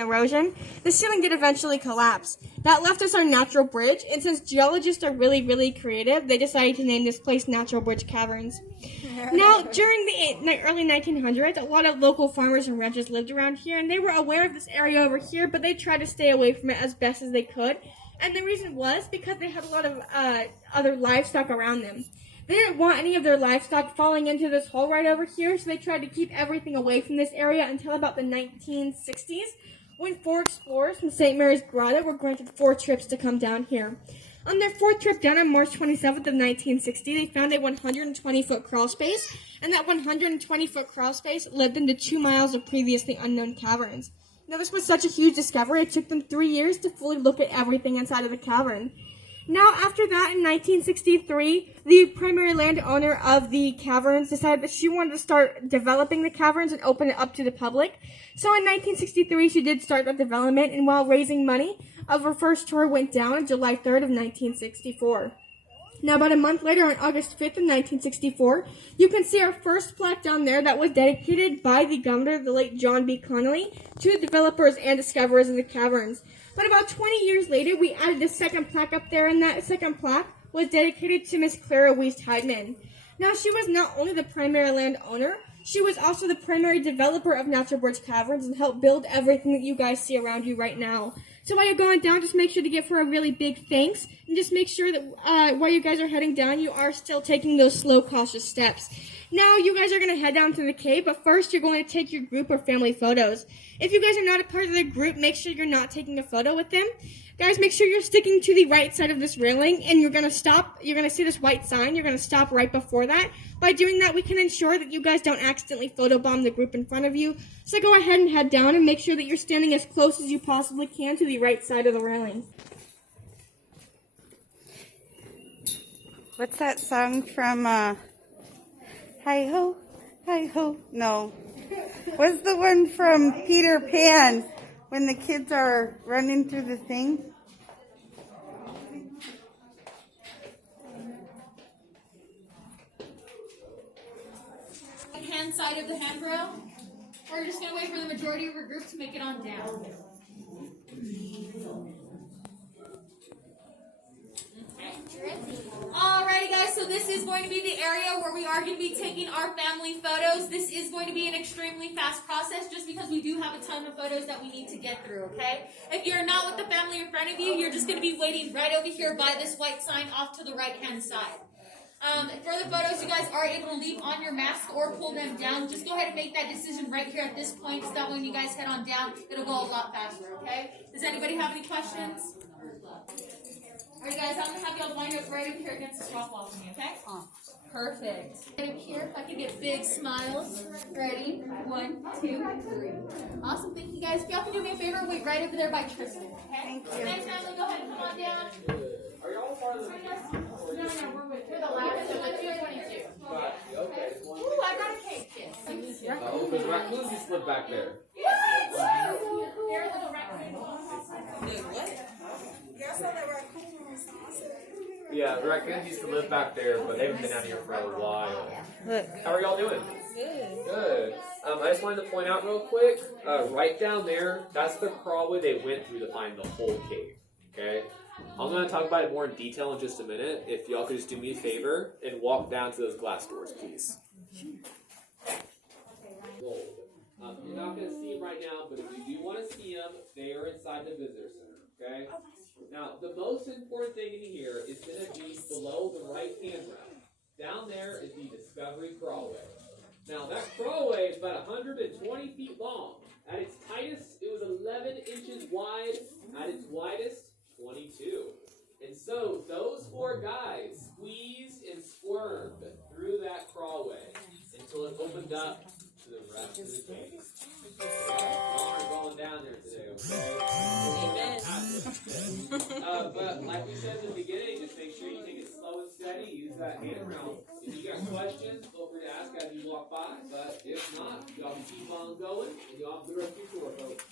erosion, the ceiling did eventually collapse. That left us our Natrual Bridge, and since geologists are really creative, they decided to name this place Natrual Bridge Caverns. Now, during the early 1900s, a lot of local farmers and ranchers lived around here, and they were aware of this area over here, but they tried to stay away from it as best as they could. And the reason was because they had a lot of other livestock around them. They didn't want any of their livestock falling into this hole right over here, so they tried to keep everything away from this area until about the 1960s, when 4 explorers from St. Mary's Grotto were granted 4 trips to come down here. On their 4th trip down on March 27th of 1960, they found a 120-foot crawl space, and that 120-foot crawl space led them to 2 miles of previously unknown caverns. Now, this was such a huge discovery, it took them 3 years to fully look at everything inside of the cavern. Now, after that, in 1963, the primary landowner of the caverns decided that she wanted to start developing the caverns and open it up to the public. So in 1963, she did start the development, and while raising money, her first tour went down on July 3rd of 1964. Now, about a month later, on August 5th of 1964, you can see our first plaque down there that was dedicated by the governor, the late John B. Connolly, to the developers and discoverers of the caverns. But about 20 years later, we added a second plaque up there, and that second plaque was dedicated to Miss Clara Wiest-Heidman. Now, she was not only the primary landowner, she was also the primary developer of Natrual Bridge Caverns and helped build everything that you guys see around you right now. So while you're going down, just make sure to give her a really big thanks, and just make sure that while you guys are heading down, you are still taking those slow, cautious steps. Now, you guys are going to head down to the cave, but first you're going to take your group or family photos. If you guys are not a part of the group, make sure you're not taking a photo with them. Guys, make sure you're sticking to the right side of this railing, and you're going to stop. You're going to see this white sign. You're going to stop right before that. By doing that, we can ensure that you guys don't accidentally photobomb the group in front of you. So go ahead and head down and make sure that you're standing as close as you possibly can to the right side of the railing. What's that song from, Hi-ho, hi-ho? No. What's the one from Peter Pan when the kids are running through the thing? Hand side of the handrail. We're just going to wait for the majority of our group to make it on down. Alrighty guys, so this is going to be the area where we are going to be taking our family photos. This is going to be an extremely fast process just because we do have a ton of photos that we need to get through, okay? If you're not with the family in front of you, you're just going to be waiting right over here by this white sign off to the right-hand side. For the photos, you guys are able to leave on your mask or pull them down. Just go ahead and make that decision right here at this point so that when you guys head on down, it'll go a lot faster, okay? Does anybody have any questions? Alright guys, I'm going to have y'all line up right over here against this rock wall for me, okay? Perfect. Right over here, if I can get big smiles. Ready? 1, 2, 3. Awesome, thank you guys. If y'all can do me a favor, wait right over there by Tristan, okay? Thank you. Next family, go ahead and come on down. Are y'all part of the... We're the last of the 222. Okay. Ooh, I got a cake kiss. Oh, because raccoons just live back there. They're little raccoons. Yeah, the raccoons used to live back there, but they haven't been out here for a while. Look. How are y'all doing? Good. I just wanted to point out real quick, right down there, that's the crawlway they went through to find the whole cave. Okay? I'm going to talk about it more in detail in just a minute. If y'all could just do me a favor and walk down to those glass doors, please. You're not going to see them right now, but if you do want to see them, they are inside the visitor center. Okay? Now, the most important thing in here is going to be below the right handrail. Down there is the Discovery Crawlway. Now, that crawlway is about 120 feet long. At its tightest, it was 11 inches wide. At its widest, 22. And so, those 4 guys squeezed and squirmed through that crawlway until it opened up to the rest of the cave. Y'all are going down there today, okay? Amen. But like we said in the beginning, just make sure you take it slow and steady. Use that handrail. If you got questions, feel free to ask as you walk by. But if not, y'all can keep on going, and y'all have the rest of your tour, folks.